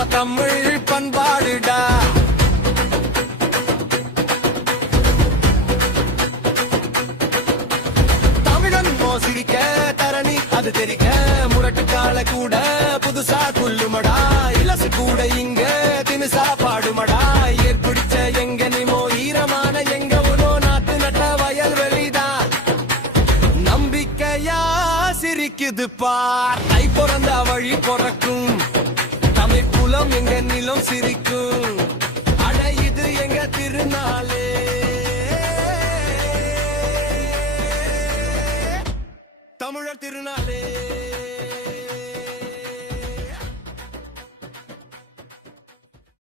நம்ம தமிழ் பண்பாடுடா. தமிழன் மோசிரிக்க தரணி அது தெரிக்க முரட்டு கால கூட புதுசா துள்ளுமடா. இலசு கூட இங்க தினுசா பாடுமடா. ஏற்பிடிச்ச எங்க நிமோ ஈரமான எங்க உனோ நாட்டு நட்ட வயல் வெளிதான் நம்பிக்கையா சிரிக்குது பார். தை பிறந்த வழி பிறக்கும் தமிழ் குலம் எங்க நிலம் சிரிக்கும். அட இது எங்க திருநாளே தமிழர் திருநாளே.